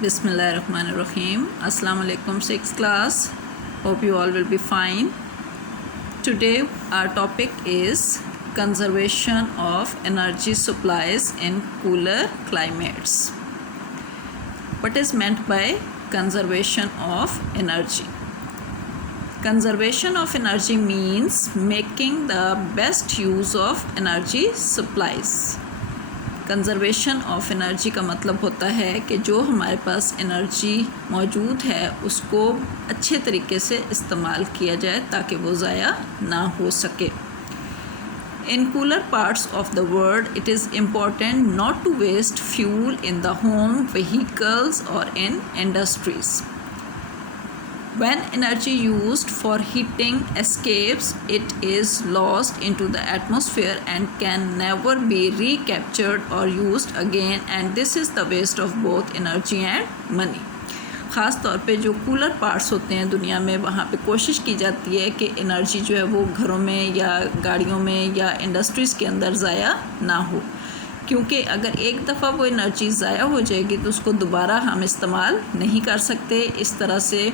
Bismillahirrahmanirrahim. Assalamu alaikum, 6th class. Hope you all will be fine. Today our topic is conservation of energy supplies in cooler climates. What is meant by conservation of energy? Conservation of energy means making the best use of energy supplies. Conservation of energy का मतलब होता है कि जो हमारे पास energy मौजूद है उसको अच्छे तरीके से इस्तेमाल किया जाए ताकि वो ज़ाया ना हो सके. In cooler parts of the world, it is important not to waste fuel in the home, vehicles or in industries. When energy used for heating escapes, it is lost into the atmosphere and can never be recaptured or used again, and this is the waste of both energy and money. ख़ास तौर पे जो cooler parts होते हैं दुनिया में, वहाँ पे कोशिश की जाती है कि एनर्जी जो है वो घरों में या गाड़ियों में या इंडस्ट्रीज़ के अंदर ज़ाया ना हो, क्योंकि अगर एक दफ़ा वो एनर्जी ज़ाया हो जाएगी तो उसको दोबारा हम इस्तेमाल नहीं कर सकते. इस तरह से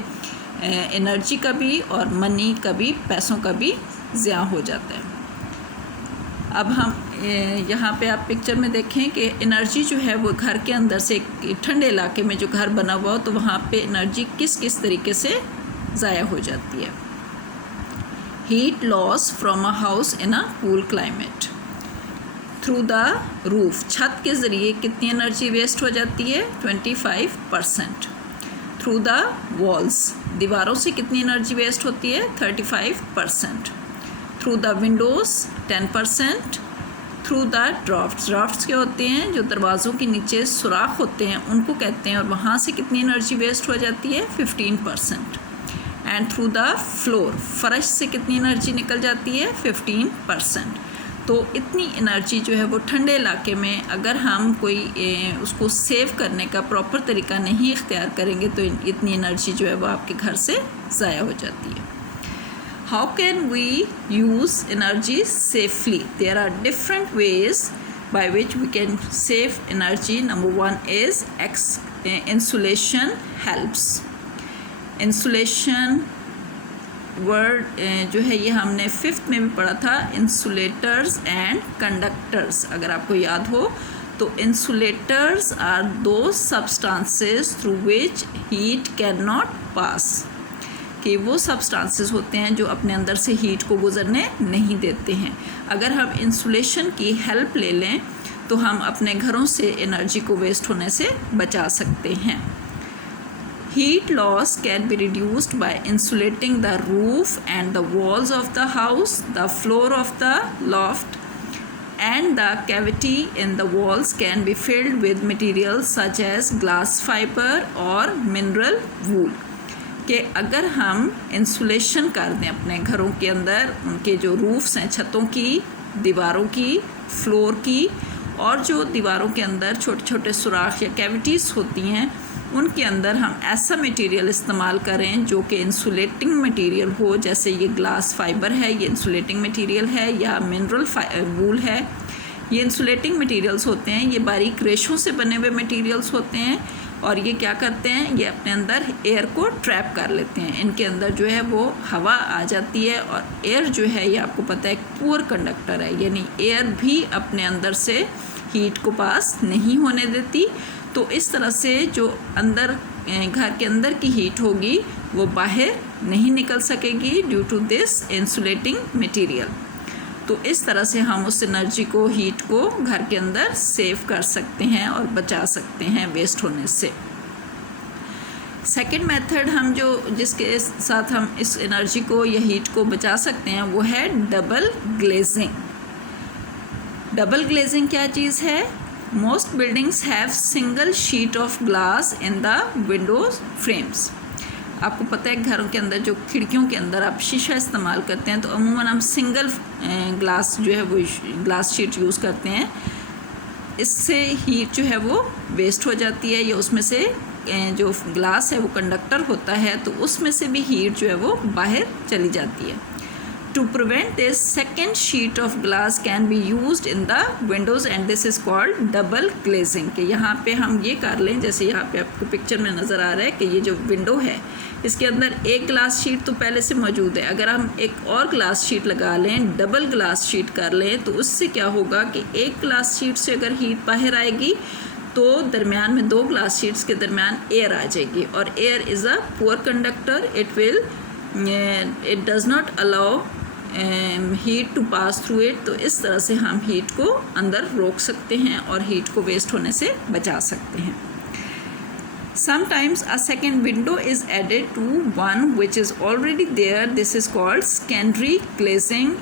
एनर्जी का भी और मनी का भी, पैसों का भी ज़िया हो जाता है. अब हम यहाँ पे आप पिक्चर में देखें कि एनर्जी जो है वो घर के अंदर से, ठंडे इलाके में जो घर बना हुआ हो तो वहाँ पे एनर्जी किस किस तरीके से ज़ाया हो जाती है. Heat loss from a house in a cool climate through the roof. छत के ज़रिए कितनी एनर्जी वेस्ट हो जाती है? 25%. थ्रू द वॉल्स, दीवारों से कितनी एनर्जी वेस्ट होती है? 35%. Through the Windows 10%. Through the drafts, drafts क्या होते हैं? जो दरवाज़ों के नीचे सुराख होते हैं उनको कहते हैं, और वहाँ से कितनी एनर्जी वेस्ट हो जाती है? 15%. एंड थ्रू द फ्लोर, फर्श से कितनी एनर्जी निकल जाती है? 15%. तो इतनी एनर्जी जो है वो ठंडे इलाके में अगर हम कोई उसको सेव करने का प्रॉपर तरीका नहीं इख्तियार करेंगे तो इतनी एनर्जी जो है वो आपके घर से ज़ाया हो जाती है. How can we use energy safely? There are different ways by which we can save energy. Number 1 is insulation helps. Insulation word जो है ये हमने 5th में भी पढ़ा था, इंसुलेटर्स एंड कंडक्टर्स. अगर आपको याद हो तो इंसुलेटर्स आर दो substances through which heat can not pass. कि वो सब्सटेंसेस होते हैं जो अपने अंदर से हीट को गुजरने नहीं देते हैं. अगर हम इंसुलेशन की हेल्प ले लें तो हम अपने घरों से एनर्जी को वेस्ट होने से बचा सकते हैं. Heat loss can be reduced by insulating the roof and the walls of the house, the floor of the loft, and the cavity in the walls can be filled with materials such as glass fiber or mineral wool. कि अगर हम insulation कर दें अपने घरों के अंदर, उनके जो रूफ्स हैं, छतों की, दीवारों की, फ्लोर की, और जो दीवारों के अंदर छोटे छोटे सुराख या कैविटीज़ होती हैं उनके अंदर हम ऐसा मटेरियल इस्तेमाल करें जो कि इंसुलेटिंग मटेरियल हो. जैसे ये ग्लास फाइबर है, ये इंसुलेटिंग मटेरियल है, या मिनरल वूल है. ये इंसुलेटिंग मटेरियल्स होते हैं, ये बारीक रेशों से बने हुए मटेरियल्स होते हैं, और ये क्या करते हैं? ये अपने अंदर एयर को ट्रैप कर लेते हैं. इनके अंदर जो है वो हवा आ जाती है, और एयर जो है ये आपको पता है एक पुअर कंडक्टर है, यानी एयर भी अपने अंदर से हीट को पास नहीं होने देती. तो इस तरह से जो अंदर घर के अंदर की हीट होगी वो बाहर नहीं निकल सकेगी due to this insulating material. तो इस तरह से हम उस एनर्जी को, हीट को घर के अंदर सेव कर सकते हैं और बचा सकते हैं वेस्ट होने से. सेकेंड मेथड हम जिसके साथ हम इस एनर्जी को या हीट को बचा सकते हैं वो है डबल ग्लेजिंग. डबल ग्लेजिंग क्या चीज़ है? Most buildings have single sheet of glass in the windows frames. आपको पता है घरों के अंदर जो खिड़कियों के अंदर आप शीशा इस्तेमाल करते हैं तो अमूमन हम सिंगल ग्लास जो है वो ग्लास शीट यूज़ करते हैं. इससे हीट जो है वो वेस्ट हो जाती है, या उसमें से जो ग्लास है वो कंडक्टर होता है तो उसमें से भी हीट जो है वो बाहर चली जाती है. To prevent this, second sheet of glass can be used in the windows and this is called double glazing। कि यहाँ पे हम ये कर लें, जैसे यहाँ पे आपको पिक्चर में नज़र आ रहा है कि ये जो विंडो है इसके अंदर एक ग्लास शीट तो पहले से मौजूद है। अगर हम एक और ग्लास शीट लगा लें, डबल ग्लास शीट कर लें, तो उससे क्या होगा कि एक ग्लास शीट से अगर हीट बाहर आएगी तो दरमियान में दो ग्लास शीट्स के दरमियान एयर आ जाएगी और air is a poor conductor. It does not allow heat to pass through it. तो इस तरह से हम हीट को अंदर रोक सकते हैं और हीट को वेस्ट होने से बचा सकते हैं। Sometimes a second window is added to one which is already there. This is called secondary glazing।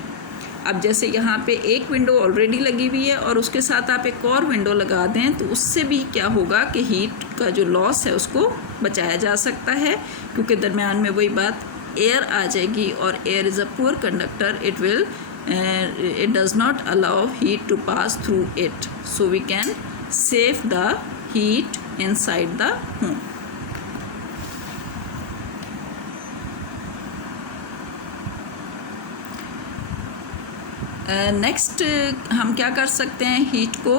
अब जैसे यहाँ पे एक विंडो ऑलरेडी लगी हुई है और उसके साथ आप एक और विंडो लगा दें तो उससे भी क्या होगा कि हीट का जो लॉस है उसको बचाया जा सकता है, क्योंकि दरमियान में वही बात एयर आ जाएगी और air is a poor conductor. It does not allow heat to pass through it, so we can save the heat inside the home। Next हम क्या कर सकते हैं हीट को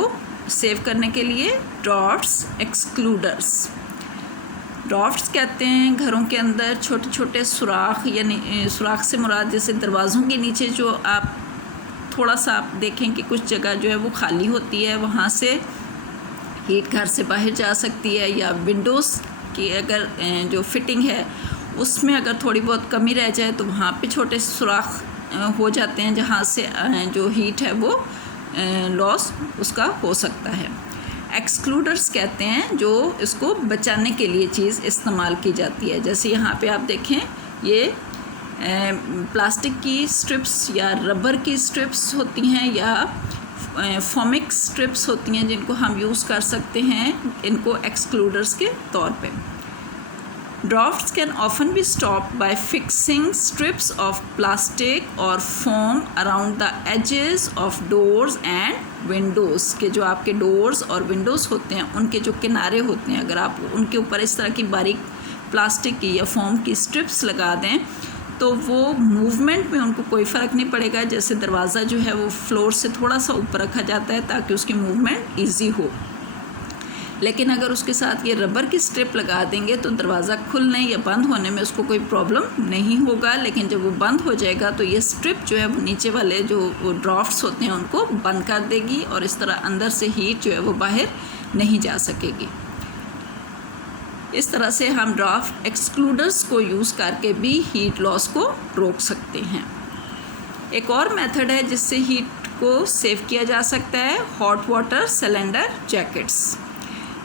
सेव करने के लिए? ड्राफ्ट्स एक्सक्लूडर्स। ड्राफ्ट्स कहते हैं घरों के अंदर छोटे छोटे सुराख, यानी सुराख से मुराद जैसे दरवाज़ों के नीचे जो आप थोड़ा सा आप देखें कि कुछ जगह जो है वो खाली होती है, वहाँ से हीट घर से बाहर जा सकती है, या विंडोज़ की अगर जो फिटिंग है उसमें अगर थोड़ी बहुत कमी रह जाए तो वहाँ पे छोटे सुराख हो जाते हैं जहाँ से जो हीट है वो लॉस उसका हो सकता है। एक्सक्लूडर्स कहते हैं जो इसको बचाने के लिए चीज़ इस्तेमाल की जाती है। जैसे यहाँ पे आप देखें ये प्लास्टिक की स्ट्रिप्स या रबर की स्ट्रिप्स होती हैं या फोमिक स्ट्रिप्स होती हैं जिनको हम यूज़ कर सकते हैं इनको एक्सक्लूडर्स के तौर पे। Drafts can often be stop by fixing strips of plastic और foam around the edges of doors and windows. के जो आपके डोर्स और विंडोज़ होते हैं उनके जो किनारे होते हैं, अगर आप उनके ऊपर इस तरह की बारीक प्लास्टिक की या फोम की स्ट्रिप्स लगा दें तो वो मूवमेंट में उनको कोई फ़र्क नहीं पड़ेगा। जैसे दरवाज़ा जो है वो फ्लोर से थोड़ा सा ऊपर रखा जाता है ताकि उसकी मूवमेंट इजी हो, लेकिन अगर उसके साथ ये रबर की स्ट्रिप लगा देंगे तो दरवाज़ा खुलने या बंद होने में उसको कोई प्रॉब्लम नहीं होगा, लेकिन जब वो बंद हो जाएगा तो ये स्ट्रिप जो है वो नीचे वाले जो ड्राफ्ट्स होते हैं उनको बंद कर देगी और इस तरह अंदर से हीट जो है वो बाहर नहीं जा सकेगी। इस तरह से हम ड्राफ्ट एक्सक्लूडर्स को यूज़ करके भी हीट लॉस को रोक सकते हैं। एक और मेथड है जिससे हीट को सेव किया जा सकता है, हॉट वाटर सिलेंडर जैकेट्स।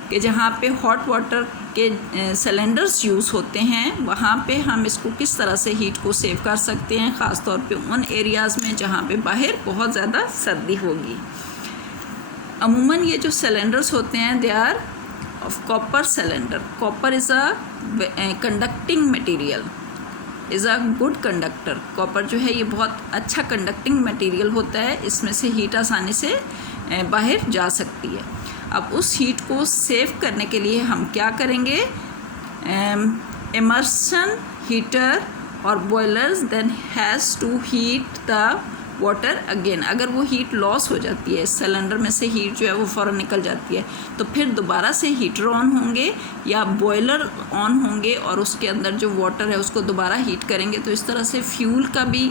कि जहाँ पे हॉट वाटर के सिलेंडर्स यूज़ होते हैं वहाँ पे हम इसको किस तरह से हीट को सेव कर सकते हैं, ख़ास तौर पे उन एरियाज़ में जहाँ पे बाहर बहुत ज़्यादा सर्दी होगी। अमूमन ये जो सिलेंडर्स होते हैं they are of copper cylinder. Copper is a conducting material, is a good conductor। Copper जो है ये बहुत अच्छा कंडक्टिंग मटेरियल होता है, इसमें से हीट आसानी से बाहर जा सकती है। अब उस हीट को सेव करने के लिए हम क्या करेंगे? इमर्शन हीटर और boilers then has to heat the water again. अगर वो हीट लॉस हो जाती है, सिलेंडर में से हीट जो है वो फ़ौरन निकल जाती है, तो फिर दोबारा से हीटर ऑन होंगे या बॉयलर ऑन होंगे और उसके अंदर जो वाटर है उसको दोबारा हीट करेंगे। तो इस तरह से फ्यूल का भी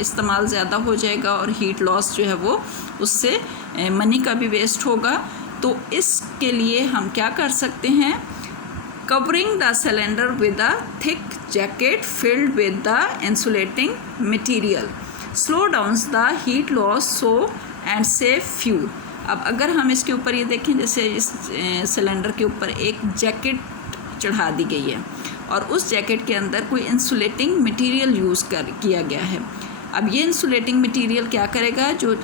इस्तेमाल ज़्यादा हो जाएगा और हीट लॉस जो है वो उससे मनी का भी वेस्ट होगा। तो इसके लिए हम क्या कर सकते हैं? Covering the cylinder with a thick jacket filled with the insulating material slow downs the heat loss so and save fuel. अब अगर हम इसके ऊपर ये देखें, जैसे इस सिलेंडर के ऊपर एक जैकेट चढ़ा दी गई है और उस जैकेट के अंदर कोई इंसुलेटिंग मटेरियल यूज़ किया गया है। अब ये इंसुलेटिंग मटेरियल क्या करेगा? जो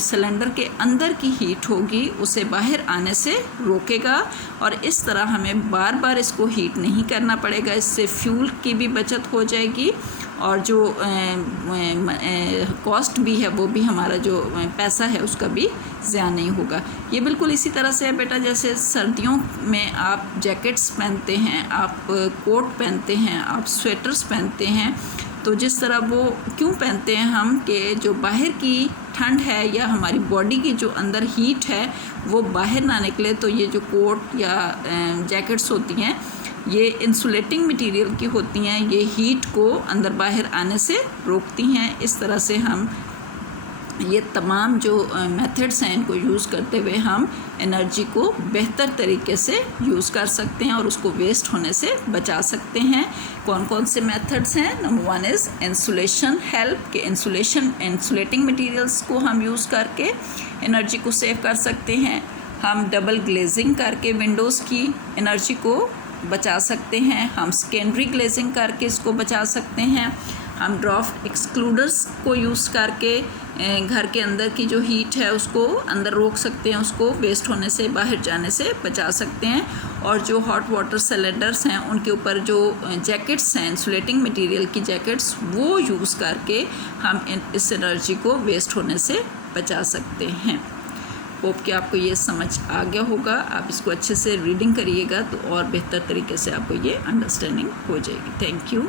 सिलेंडर के अंदर की हीट होगी उसे बाहर आने से रोकेगा और इस तरह हमें बार बार इसको हीट नहीं करना पड़ेगा। इससे फ्यूल की भी बचत हो जाएगी और जो कॉस्ट भी है वो भी हमारा जो पैसा है उसका भी ज़्यादा नहीं होगा। ये बिल्कुल इसी तरह से है बेटा, जैसे सर्दियों में आप जैकेट्स पहनते हैं, आप कोट पहनते हैं, आप स्वेटर्स पहनते हैं तो जिस तरह वो क्यों पहनते हैं हम कि जो बाहर की ठंड है या हमारी बॉडी की जो अंदर हीट है वो बाहर ना निकले, तो ये जो कोट या जैकेट्स होती हैं ये इंसुलेटिंग मटेरियल की होती हैं, ये हीट को अंदर बाहर आने से रोकती हैं। इस तरह से हम ये तमाम जो मेथड्स हैं इनको यूज़ करते हुए हम एनर्जी को बेहतर तरीके से यूज़ कर सकते हैं और उसको वेस्ट होने से बचा सकते हैं। कौन कौन से मेथड्स हैं? नंबर 1 इज़ इंसुलेशन हेल्प, के इंसुलेटिंग मटेरियल्स को हम यूज़ करके एनर्जी को सेव कर सकते हैं। हम डबल ग्लेजिंग करके विंडोज़ की एनर्जी को बचा सकते हैं। हम सेकेंडरी ग्लेजिंग करके इसको बचा सकते हैं। हम ड्राफ्ट एक्सक्लूडर्स को यूज़ करके घर के अंदर की जो हीट है उसको अंदर रोक सकते हैं, उसको वेस्ट होने से, बाहर जाने से बचा सकते हैं। और जो हॉट वाटर सिलेंडर्स हैं उनके ऊपर जो जैकेट्स हैं इंसुलेटिंग मटेरियल की जैकेट्स, वो यूज़ करके हम इस एनर्जी को वेस्ट होने से बचा सकते हैं। होप कि आपको ये समझ आ गया होगा। आप इसको अच्छे से रीडिंग करिएगा तो और बेहतर तरीके से आपको ये अंडरस्टैंडिंग हो जाएगी। Thank you.